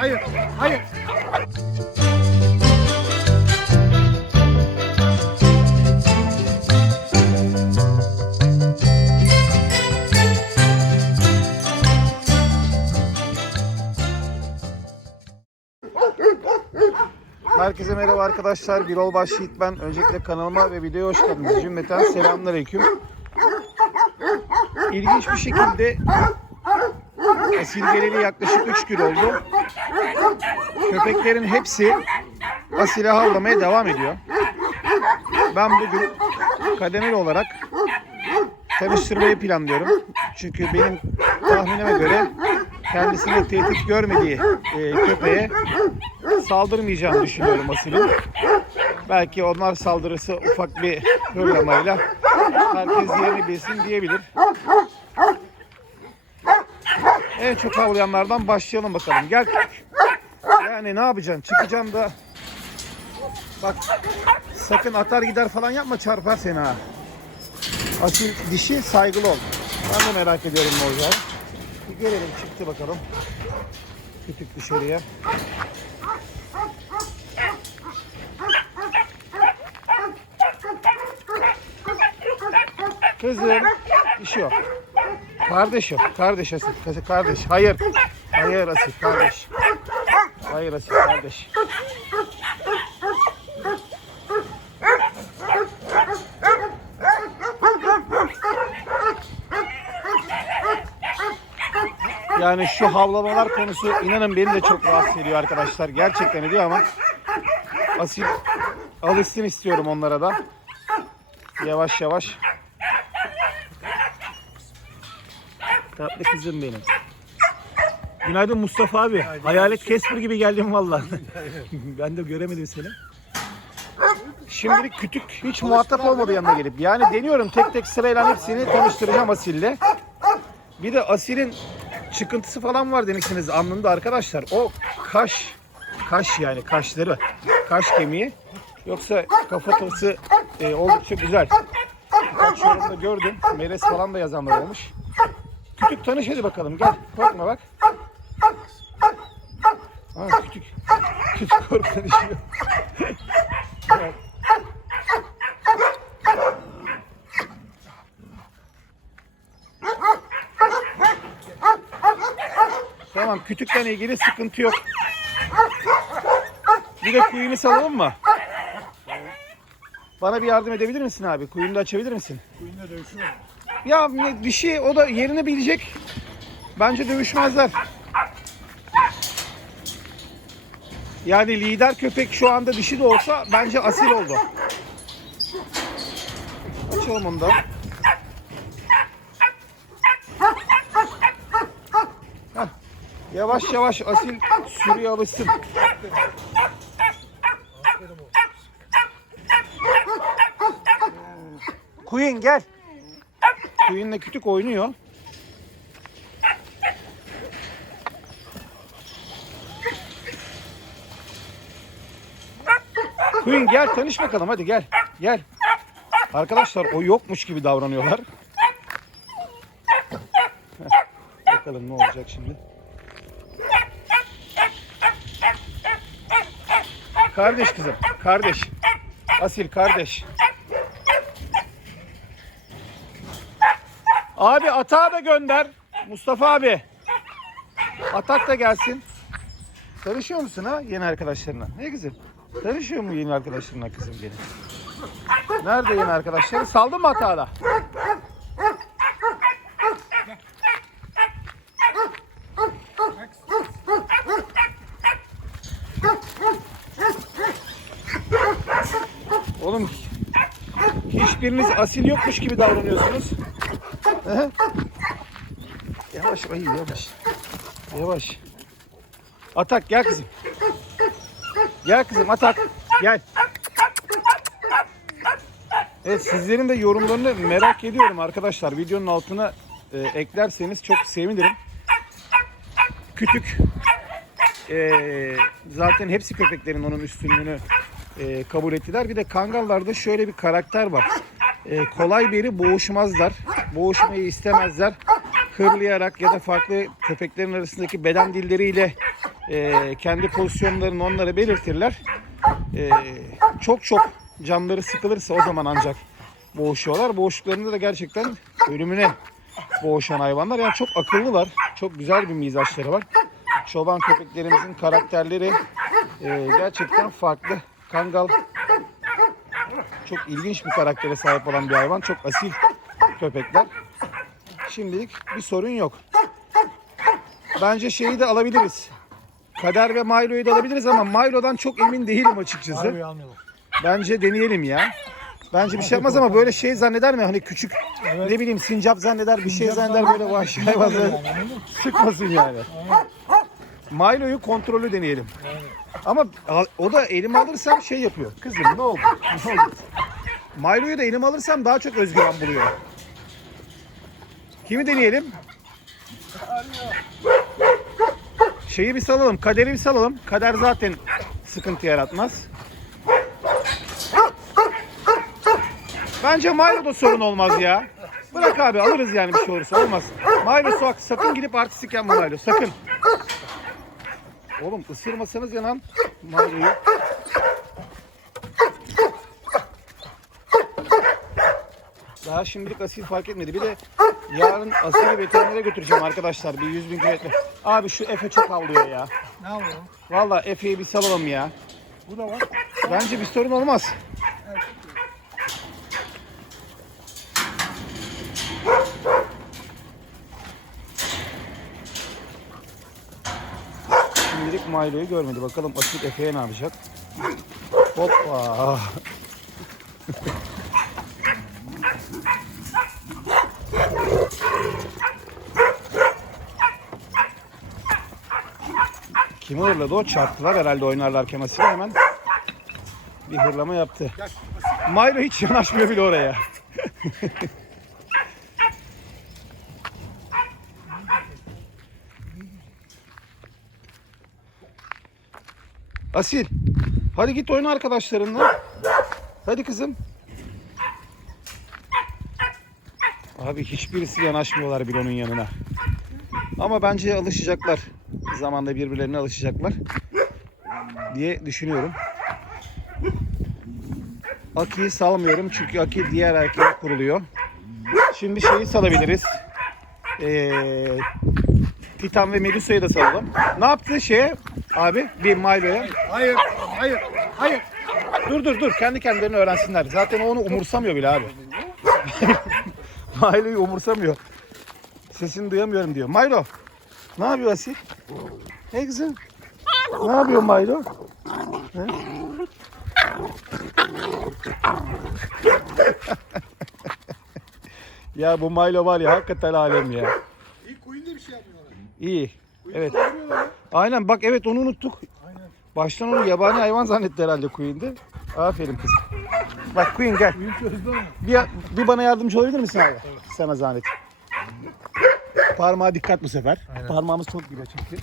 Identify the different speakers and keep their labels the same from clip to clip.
Speaker 1: hayır, hayır. Herkese merhaba arkadaşlar. Birol Başyiğit ben. Öncelikle kanalıma ve videoya hoş geldiniz. Cümleten selamünaleyküm. İlginç bir şekilde asil geleli yaklaşık 3 gün oldu. Köpeklerin hepsi asile havlamaya devam ediyor. Ben bugün kademeli olarak tanıştırmayı planlıyorum. Çünkü benim tahminime göre kendisine tehdit görmediği e, köpeğe saldırmayacağını düşünüyorum asilin. Belki onlar saldırırsa ufak bir hırlamayla herkes yerini bilsin diyebilir. En çok havlayanlardan başlayalım bakalım. Gel. Yani ne yapacaksın? Çıkacağım da bak sakın atar gider falan yapma çarpar seni ha. Asil dişi saygılı ol. Ben de merak ediyorum ne olacağını. Bir gelelim çıktı bakalım. Kütük dışarıya. Kızım bir şey yok. Kardeş yok. Kardeş Asil. Kardeş. Hayır. Hayır Asil. Kardeş. Hayır Asil. Kardeş. Yani şu havlamalar konusu inanın beni de çok rahatsız ediyor arkadaşlar. Gerçekten ediyor ama Asil alışsın istiyorum onlara da. Yavaş yavaş. Tatlı kızım benim. Günaydın Mustafa abi. Hayalet Casper gibi geldim valla. ben de göremedim seni. Şimdilik kütük hiç muhatap olmadı yanına gelip. Yani deniyorum tek tek sırayla hepsini tanıştıracağım Asil'le. Bir de Asil'in çıkıntısı falan var demişsiniz alnında arkadaşlar. O kaş, kaş yani kaşları, kaş kemiği. Yoksa kafatası e, oldukça güzel. Birkaç yorumda gördüm. Meres falan da yazanlar olmuş. Kütük tanış hadi bakalım gel. Korkma bak. Ha kütük. Kütük korkudan işiyor. Evet. Tamam kütükten ilgili sıkıntı yok. Bir de kuyunu salalım mı? Bana bir yardım edebilir misin abi? Kuyunu da açabilir misin?
Speaker 2: Kuyunda dövüşüyor.
Speaker 1: Ya dişi o da yerini bilecek. Bence dövüşmezler. Yani lider köpek şu anda dişi de olsa bence asil oldu. Açalım onu da. Yavaş yavaş asil sürüye alışsın. Queen gel. Queen'le kütük oynuyor. Queen gel tanış bakalım hadi gel. Gel. Arkadaşlar o yokmuş gibi davranıyorlar. Bakalım ne olacak şimdi. Kardeş kızım. Kardeş. Asil kardeş. Abi atağı da gönder. Mustafa abi. Atak da gelsin. Tanışıyor musun ha yeni arkadaşlarına? Ne kızım? Tanışıyor mu yeni arkadaşlarına kızım benim? Nerede yeni arkadaşları? Saldın mı atağı da? Oğlum hiçbiriniz asil yokmuş gibi davranıyorsunuz. Yavaş ay yavaş. Yavaş. Atak gel kızım. Gel kızım atak. Gel. Evet sizlerin de yorumlarını merak ediyorum arkadaşlar. Videonun altına e, eklerseniz çok sevinirim. Kütük. E, zaten hepsi köpeklerin onun üstünlüğünü e, kabul ettiler. Bir de kangallarda şöyle bir karakter var. E, kolay biri boğuşmazlar. Boğuşmayı istemezler. Hırlayarak ya da farklı köpeklerin arasındaki beden dilleriyle e, kendi pozisyonlarını onlara belirtirler. E, çok çok canları sıkılırsa o zaman ancak boğuşuyorlar. Boğuştuklarında da gerçekten ölümüne boğuşan hayvanlar. Yani çok akıllılar. Çok güzel bir mizaçları var. Çoban köpeklerimizin karakterleri e, gerçekten farklı. Kangal çok ilginç bir karaktere sahip olan bir hayvan. Çok asil köpekler. Şimdilik bir sorun yok. Bence şeyi de alabiliriz. Kader ve Milo'yu da alabiliriz ama Milo'dan çok emin değilim açıkçası. Bence deneyelim ya. Bence bir şey yapmaz ama böyle şey zanneder mi? Hani küçük ne bileyim sincap zanneder bir şey zanneder böyle vahşi hayvanları sıkmasın yani. Milo'yu kontrolü deneyelim. Ama al- o da elime alırsam şey yapıyor. Kızım ne oldu? Ne oldu? Milo'yu da elime alırsam daha çok özgüven buluyor. Kimi deneyelim? Şeyi bir salalım. Kaderi bir salalım. Kader zaten sıkıntı yaratmaz. Bence Milo'da sorun olmaz ya. Bırak abi alırız yani bir şey olursa olmaz. Milo sok sakın gidip artistik yapma Milo sakın. Oğlum ısırmasanız yanan Milo'yu. Daha şimdilik asil fark etmedi. Bir de yarın asili veterinere götüreceğim arkadaşlar. Bir 100 bin kilometre. Abi şu Efe çok avlıyor ya.
Speaker 2: Ne yapalım?
Speaker 1: Valla Efe'yi bir salalım ya.
Speaker 2: Bu da var.
Speaker 1: Bence bir sorun olmaz. Şimdilik Milo'yu görmedi. Bakalım Asil Efe'ye ne yapacak? Hoppa. Kimi hırladı o? Çarptılar herhalde oynarlarken Asil hemen bir hırlama yaptı. Milo hiç yanaşmıyor bile oraya. Asil. Hadi git oyna arkadaşlarınla. Hadi kızım. Abi hiçbirisi yanaşmıyorlar bile onun yanına. Ama bence alışacaklar. Zamanla birbirlerine alışacaklar. Diye düşünüyorum. Aki'yi salmıyorum çünkü Aki diğer erkeğe kuruluyor. Şimdi şeyi salabiliriz. Ee, Titan ve Medusa'yı da salalım. Ne yaptı şeye abi bir Milo'ya?
Speaker 2: Hayır, hayır, hayır.
Speaker 1: Dur dur dur kendi kendilerini öğrensinler. Zaten onu umursamıyor bile abi. Milo'yu umursamıyor. Sesini duyamıyorum diyor. Milo ne yapıyor Asil? Ne kızım? Ne yapıyor? He? ya bu Milo var ya hakikaten alem ya.
Speaker 2: İlk koyun da bir şey yapmıyorlar.
Speaker 1: İyi. Evet.
Speaker 2: Kaldırıyorlar ya.
Speaker 1: Aynen bak evet onu unuttuk.
Speaker 2: Aynen.
Speaker 1: Baştan onu yabani hayvan zannetti herhalde Queen'di. Aferin kızım. Bak Queen gel.
Speaker 2: Koyun çözdü ama.
Speaker 1: Bir, bir bana yardımcı olabilir misin abi? Sana zahmet. Parmağa dikkat bu sefer.
Speaker 2: Aynen.
Speaker 1: Parmağımız çok gibi çünkü.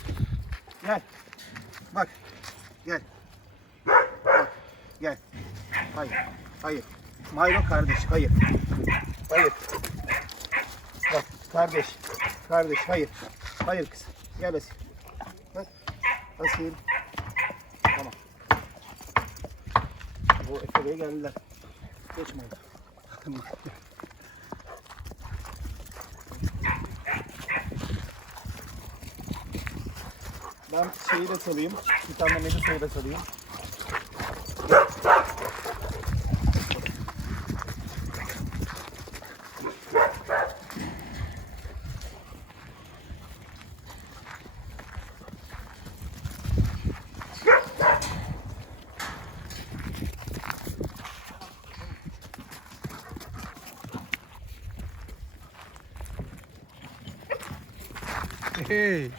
Speaker 1: Gel. Bak. Gel. Bak. Gel. Hayır. Hayır. Mayron kardeş. Hayır. Hayır. Bak kardeş. Kardeş. Hayır. Hayır kızım. Gel Asil. Bak. Asil. Tamam. O Efe'ye geldiler. Geç Mayron. Ben şeyi de salayım. Bir tane Medusa'yı da salayım.
Speaker 2: Hey.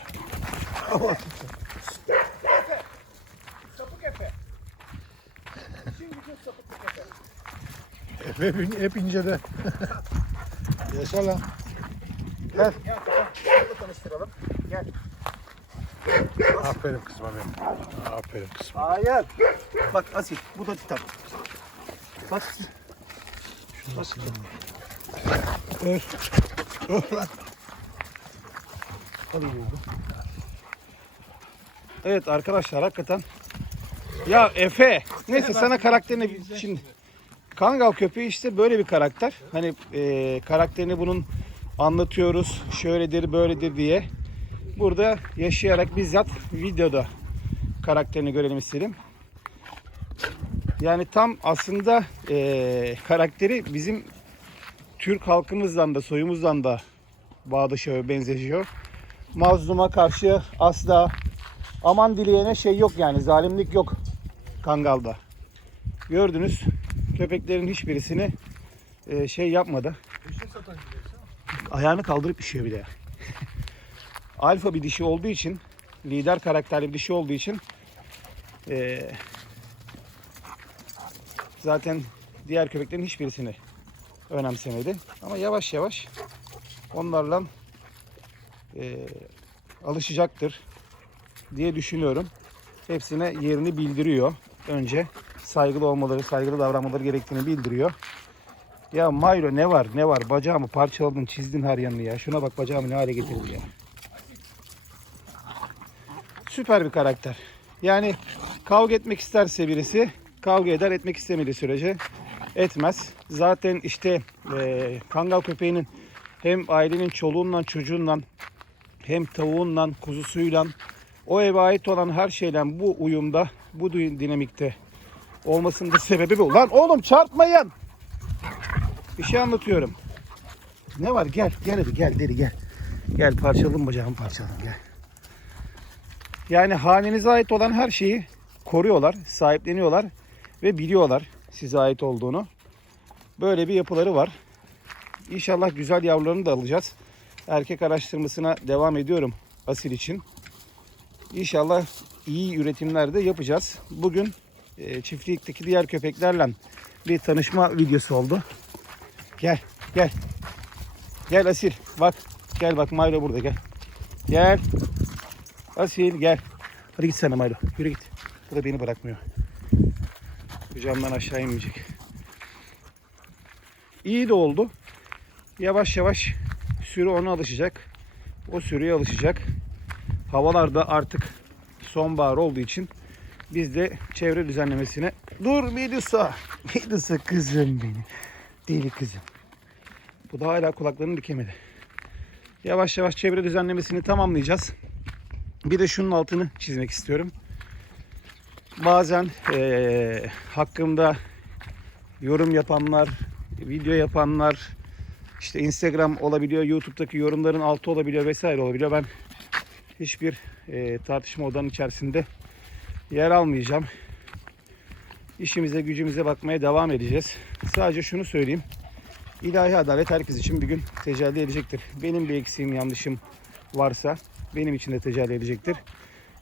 Speaker 1: Sapık Efe. Şimdi gün sapık Efe.
Speaker 2: Bin- hep incede. Yaşa lan.
Speaker 1: Gel. Gel. Gel tanıştıralım. Gel.
Speaker 2: Aferin kızıma benim. Aferin kızıma.
Speaker 1: Hayır. Bak Asil. Bu da Titan. Bak. Bak.
Speaker 2: Dur. Dur lan.
Speaker 1: Alayım oğlum. Evet arkadaşlar hakikaten. Ya Efe. Neyse sana karakterini şimdi. Kangal köpeği işte böyle bir karakter. Hani e, karakterini bunun anlatıyoruz. Şöyledir böyledir diye. Burada yaşayarak bizzat videoda karakterini görelim istedim. Yani tam aslında e, karakteri bizim Türk halkımızdan da soyumuzdan da bağdaşıyor, benzeşiyor. Mazluma karşı asla aman dileyene şey yok yani zalimlik yok Kangal'da. Gördünüz köpeklerin hiçbirisini e, şey yapmadı. Ayağını kaldırıp işiyor bir de. Alfa bir dişi olduğu için lider karakterli bir dişi olduğu için e, zaten diğer köpeklerin hiçbirisini önemsemedi. Ama yavaş yavaş onlarla e, alışacaktır diye düşünüyorum. Hepsine yerini bildiriyor. Önce saygılı olmaları, saygılı davranmaları gerektiğini bildiriyor. Ya Mayro ne var ne var bacağımı parçaladın çizdin her yanını ya. Şuna bak bacağımı ne hale getirdi ya. Süper bir karakter. Yani kavga etmek isterse birisi kavga eder etmek istemediği sürece etmez. Zaten işte eee kangal köpeğinin hem ailenin çoluğundan çocuğundan hem tavuğundan kuzusuyla o eve ait olan her şeyle bu uyumda bu dinamikte olmasının da sebebi bu. Lan oğlum çarpmayın. Bir şey anlatıyorum. Ne var gel gel hadi gel deri gel. Gel parçalayalım bacağımı parçalayalım gel. Yani hanenize ait olan her şeyi koruyorlar, sahipleniyorlar ve biliyorlar size ait olduğunu. Böyle bir yapıları var. İnşallah güzel yavrularını da alacağız. Erkek araştırmasına devam ediyorum asil için. İnşallah iyi üretimler de yapacağız. Bugün e, çiftlikteki diğer köpeklerle bir tanışma videosu oldu. Gel, gel. Gel Asil, bak. Gel bak Mayro burada gel. Gel. Asil gel. Hadi git sen Mayro. Yürü git. Bu da beni bırakmıyor. Kucağımdan aşağı inmeyecek. İyi de oldu. Yavaş yavaş sürü ona alışacak. O sürüye alışacak. Havalar da artık sonbahar olduğu için biz de çevre düzenlemesine dur Medusa. Medusa kızım benim. Deli kızım. Bu da hala kulaklarını dikemedi. Yavaş yavaş çevre düzenlemesini tamamlayacağız. Bir de şunun altını çizmek istiyorum. Bazen eee, hakkımda yorum yapanlar, video yapanlar, işte Instagram olabiliyor, YouTube'daki yorumların altı olabiliyor vesaire olabiliyor. Ben hiçbir eee, tartışma odanın içerisinde yer almayacağım. İşimize gücümüze bakmaya devam edeceğiz. Sadece şunu söyleyeyim. İlahi adalet herkes için bir gün tecelli edecektir. Benim bir eksiğim yanlışım varsa benim için de tecelli edecektir.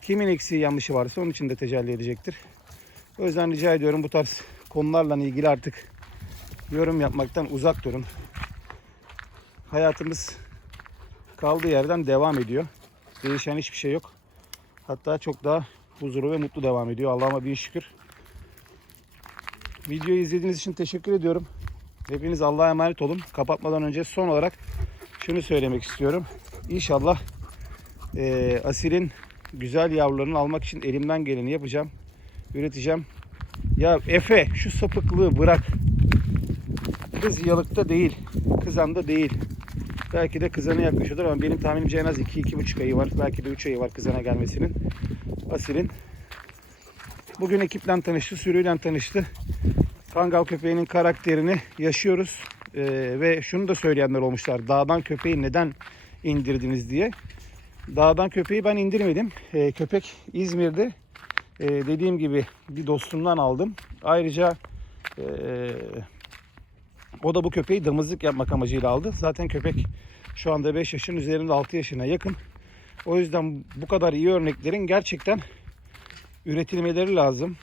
Speaker 1: Kimin eksiği yanlışı varsa onun için de tecelli edecektir. O yüzden rica ediyorum bu tarz konularla ilgili artık yorum yapmaktan uzak durun. Hayatımız kaldığı yerden devam ediyor. Değişen hiçbir şey yok. Hatta çok daha huzurlu ve mutlu devam ediyor. Allah'ıma bin şükür. Videoyu izlediğiniz için teşekkür ediyorum. Hepiniz Allah'a emanet olun. Kapatmadan önce son olarak şunu söylemek istiyorum. İnşallah eee Asil'in güzel yavrularını almak için elimden geleni yapacağım. Üreteceğim. Ya Efe şu sapıklığı bırak. Kız yalıkta değil. Kızanda değil. Belki de kızana yaklaşıyordur ama benim tahminimce en az 2-2,5 ayı var. Belki de 3 ayı var kızana gelmesinin. Asil'in. Bugün ekiple tanıştı, sürüyle tanıştı. Kangal köpeğinin karakterini yaşıyoruz. Ee, ve şunu da söyleyenler olmuşlar. Dağdan köpeği neden indirdiniz diye. Dağdan köpeği ben indirmedim. Ee, köpek İzmir'de ee, dediğim gibi bir dostumdan aldım. Ayrıca ee, o da bu köpeği damızlık yapmak amacıyla aldı. Zaten köpek şu anda 5 yaşın üzerinde 6 yaşına yakın. O yüzden bu kadar iyi örneklerin gerçekten üretilmeleri lazım.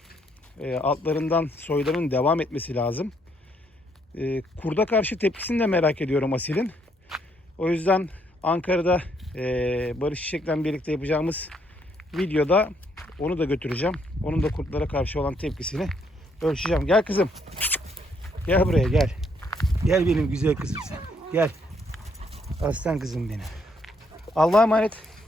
Speaker 1: E, altlarından soyların devam etmesi lazım. E, kurda karşı tepkisini de merak ediyorum Asil'in. O yüzden Ankara'da e, Barış Çiçek'le birlikte yapacağımız videoda onu da götüreceğim. Onun da kurtlara karşı olan tepkisini ölçeceğim. Gel kızım. Gel buraya gel. Gel benim güzel kızım sen. Gel. Aslan kızım benim. Allah'a emanet.